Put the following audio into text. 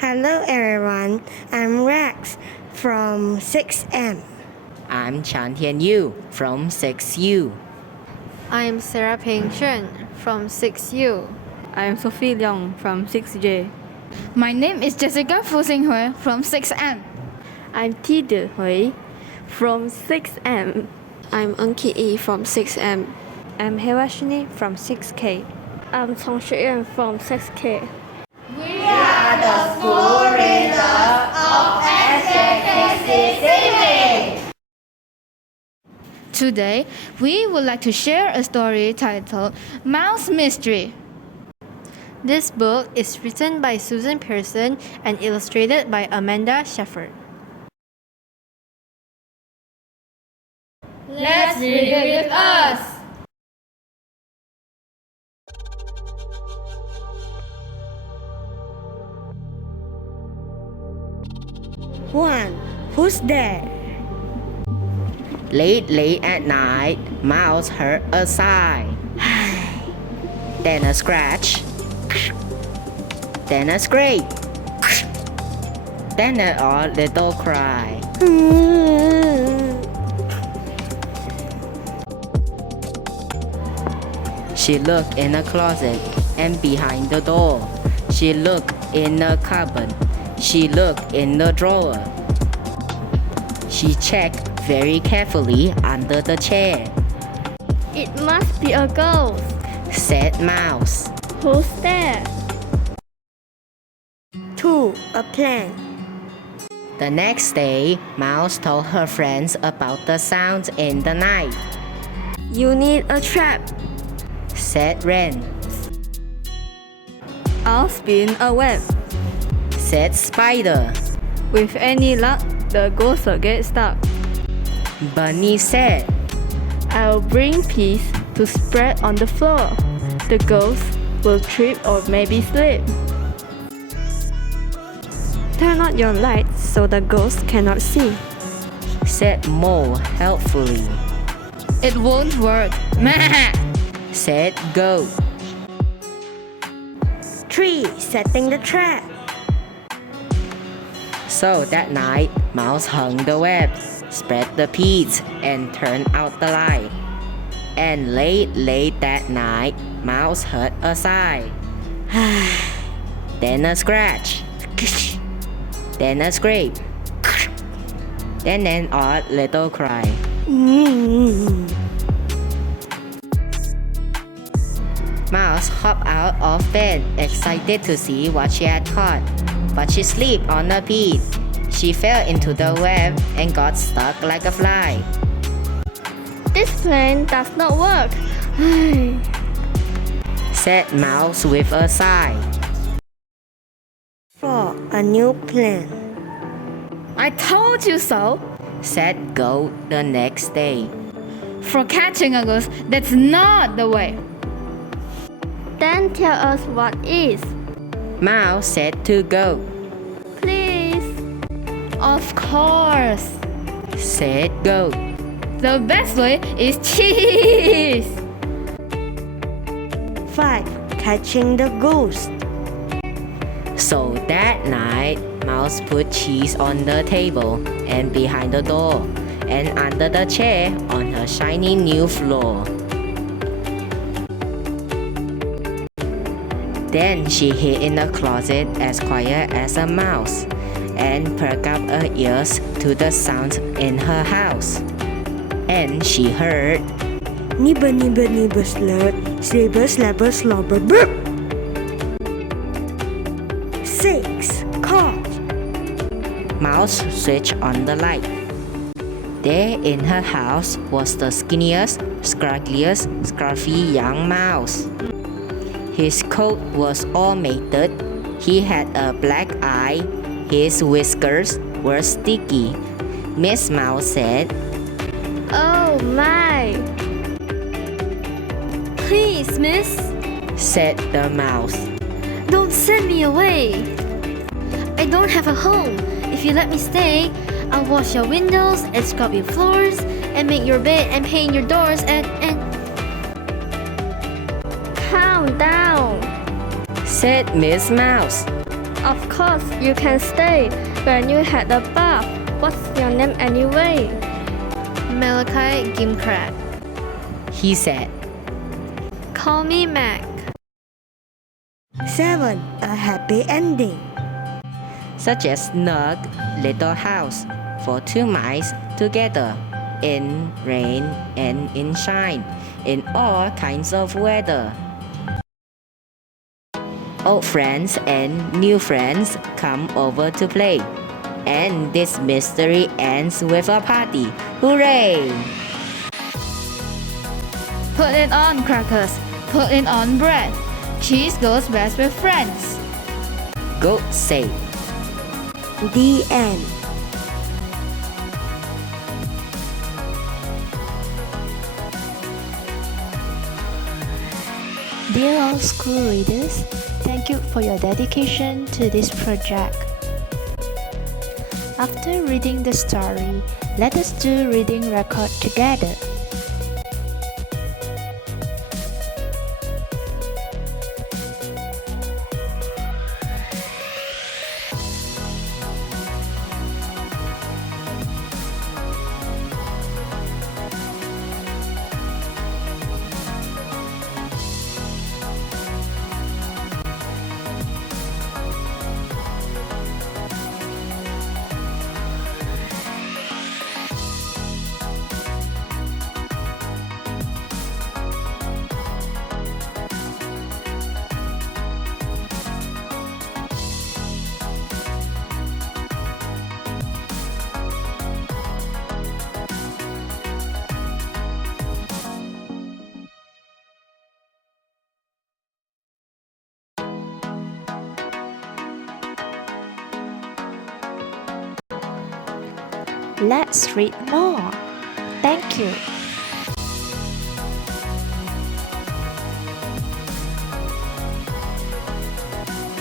Hello everyone, I'm Rex from 6M. I'm Tian Yu from 6U. I'm Sara Pearson from 6U. I'm Sophie Leong from 6J. My name is Jessica Fu Xinghui from 6M. I'm Tian Hui from 6M. I'm Unki E from 6M. I'm Hevashinie from 6K. I'm Chong from 6K. We are the school readers of SJKC Sydney. Today, we would like to share a story titled Mouse Mystery. This book is written by Susan Pearson and illustrated by Amanda Ziefert. Let's read it with us. One, who's there? Late at night, Mouse heard a sigh. Then a scratch. Then a scrape. Then an odd little cry. She looked in a closet and behind the door. She looked in a cupboard. She looked in the drawer. She checked very carefully under the chair. It must be a ghost. Said Mouse. Who's there? 2, a plant. The next day, Mouse told her friends about the sounds in the night. You need a trap. Said Wren. I'll spin a web. Said Spider. With any luck, the ghost will get stuck. Bunny said. I'll bring peas to spread on the floor. The ghost will trip or maybe slip. Turn on your lights so the ghost cannot see. Said Mole helpfully. It won't work. Said Goat. 3, setting the trap. So that night, Mouse hung the web, spread the peas, and turned out the light. And late that night, Mouse heard a sigh. Then a scratch. Then a scrape. Then an odd little cry. Mouse hopped out of bed, excited to see what she had caught. But she slipped on a pea. She fell into the web and got stuck like a fly. This plan does not work. Said Mouse with a sigh. 4, a new plan. I told you so. Said Goat the next day. For catching a ghost, that's not the way. Then tell us what is. Mouse said to Goat. Please. Of course. Said Goat. The best way is cheese. 5, catching the ghost. So that night, Mouse put cheese on the table and behind the door and under the chair on her shiny new floor. Then she hid in the closet as quiet as a mouse and perked up her ears to the sounds in her house. And she heard Nibba nibba nibba slurp, slibber slabber slobber burp. 6, caught. Mouse switched on the light. There in her house was the skinniest, scraggliest, scruffy young mouse. His coat was all matted. He had a black eye. His whiskers were sticky. Miss Mouse said, Oh my. Please, miss. Said the mouse. Don't send me away. I don't have a home. If you let me stay, I'll wash your windows and scrub your floors and make your bed and paint your doors and Calm down. Said Miss Mouse. Of course, you can stay. When you had a bath, what's your name anyway? Malachi Gimcrack. He said. Call me Mac. 7. A happy ending. Such as snug little house for 2 mice together in rain and in shine, in all kinds of weather. Old friends and new friends come over to play, and this mystery ends with a party. Hooray! Put it on, crackers. Put it on, bread. Cheese goes best with friends. Goat said. The end. Dear all school readers, thank you for your dedication to this project. After reading the story, let us do reading record together. Let's read more. Thank you.